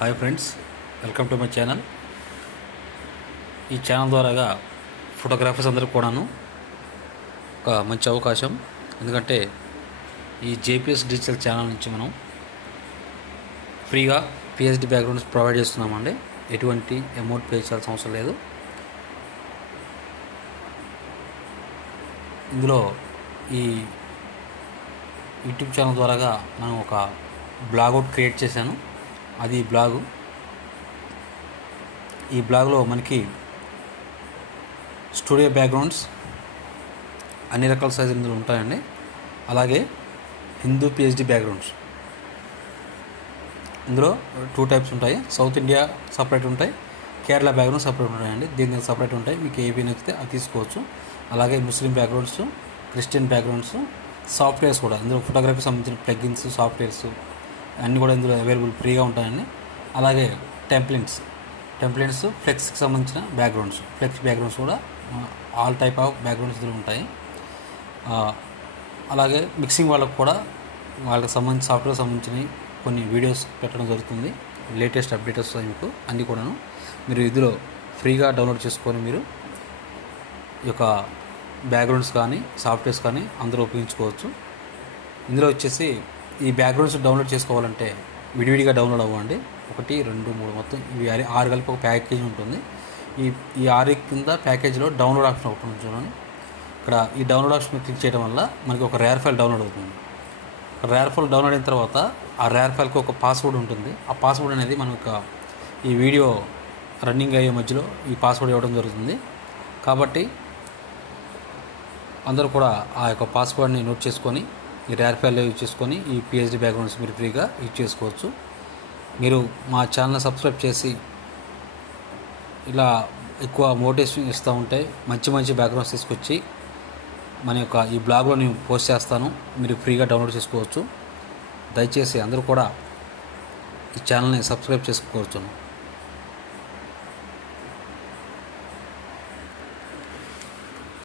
Hi friends, welcome to my channel. ఈ channel ద్వారాగా photographers అందరికీ కూడాను ఒక మంచి అవకాశం. ఎందుకంటే ఈ జేపీఎస్ డిజిటల్ ఛానల్ నుంచి మనం ఫ్రీగా పిహెచ్డి బ్యాక్గ్రౌండ్స్ ప్రొవైడ్ చేస్తున్నామండి. ఎటువంటి అమౌంట్ పే చేయాల్సిన అవసరం లేదు. ఇందులో ఈ యూట్యూబ్ ఛానల్ ద్వారాగా మనం ఒక బ్లాగ్ అవుట్ క్రియేట్ చేశాను. అది బ్లాగు. ఈ బ్లాగ్లో మనకి స్టూడియో బ్యాక్గ్రౌండ్స్ అన్ని రకాల సైజులు ఇందులో ఉంటాయండి. అలాగే హిందూ పిహెచ్డి బ్యాక్గ్రౌండ్స్ ఇందులో 2 టైప్స్ ఉంటాయి. సౌత్ ఇండియా సపరేట్ ఉంటాయి, కేరళ బ్యాక్గ్రౌండ్ సపరేట్ ఉంటాయండి. దీనికి సపరేట్ ఉంటాయి. మీకు ఏవి నచ్చితే అది తీసుకోవచ్చు. అలాగే ముస్లిం బ్యాక్గ్రౌండ్స్, క్రిస్టియన్ బ్యాక్గ్రౌండ్స్, సాఫ్ట్వేర్స్ కూడా ఇందులో ఫోటోగ్రఫీకి సంబంధించిన ప్లగిన్స్, సాఫ్ట్వేర్స్ అన్నీ కూడా ఇందులో అవైలబుల్ ఫ్రీగా ఉంటాయండి. అలాగే టెంప్లెట్స్, ఫ్లెక్స్కి సంబంధించిన ఫ్లెక్స్ బ్యాక్గ్రౌండ్స్ కూడా ఆల్ టైప్ ఆఫ్ బ్యాక్గ్రౌండ్స్ ఇందులో ఉంటాయి. అలాగే మిక్సింగ్ వాళ్ళకు కూడా వాళ్ళకి సంబంధించి సాఫ్ట్వేర్ సంబంధించిన కొన్ని వీడియోస్ పెట్టడం జరుగుతుంది. లేటెస్ట్ అప్డేట్స్ వస్తాయి మీకు అన్నీ కూడాను. మీరు ఇందులో ఫ్రీగా డౌన్లోడ్ చేసుకొని మీరు ఈ యొక్క బ్యాక్గ్రౌండ్స్ కానీ సాఫ్ట్వేర్స్ కానీ అందరూ ఉపయోగించుకోవచ్చు. ఇందులో వచ్చేసి ఈ బ్యాక్గ్రౌండ్స్ డౌన్లోడ్ చేసుకోవాలంటే విడివిడిగా డౌన్లోడ్ అవ్వండి. 1, 2, 3 మొత్తం ఇవి 6 కలిపి ఒక ప్యాకేజ్ ఉంటుంది. ఈ 6 కింద ప్యాకేజీలో డౌన్లోడ్ ఆప్షన్ ఒకటి ఉంది చూడండి. ఇక్కడ ఈ డౌన్లోడ్ ఆప్షన్ క్లిక్ చేయడం వల్ల మనకి ఒక రేర్ ఫైల్ డౌన్లోడ్ అవుతుంది. రేర్ ఫైల్ డౌన్లోడ్ అయిన తర్వాత ఆ రేర్ ఫైల్కి ఒక పాస్వర్డ్ ఉంటుంది. ఆ పాస్వర్డ్ అనేది మనం ఈ వీడియో రన్నింగ్ అయ్యే మధ్యలో ఈ పాస్వర్డ్ ఇవ్వడం జరుగుతుంది. కాబట్టి అందరూ కూడా ఆ యొక్క పాస్వర్డ్ని నోట్ చేసుకొని ఈ రేర్ ఫైల్లో యూజ్ చేసుకొని ఈ పిహెచ్డి బ్యాక్గ్రౌండ్స్ మీరు ఫ్రీగా యూజ్ చేసుకోవచ్చు. మీరు మా ఛానల్ సబ్స్క్రైబ్ చేసి ఇలా ఎక్కువ మోటివేషన్ ఇస్తూ ఉంటే మంచి బ్యాక్గ్రౌండ్స్ తీసుకొచ్చి మన యొక్క ఈ బ్లాగ్లో నేను పోస్ట్ చేస్తాను. మీరు ఫ్రీగా డౌన్లోడ్ చేసుకోవచ్చు. దయచేసి అందరూ కూడా ఈ ఛానల్ని సబ్స్క్రైబ్ చేసుకోవచ్చు.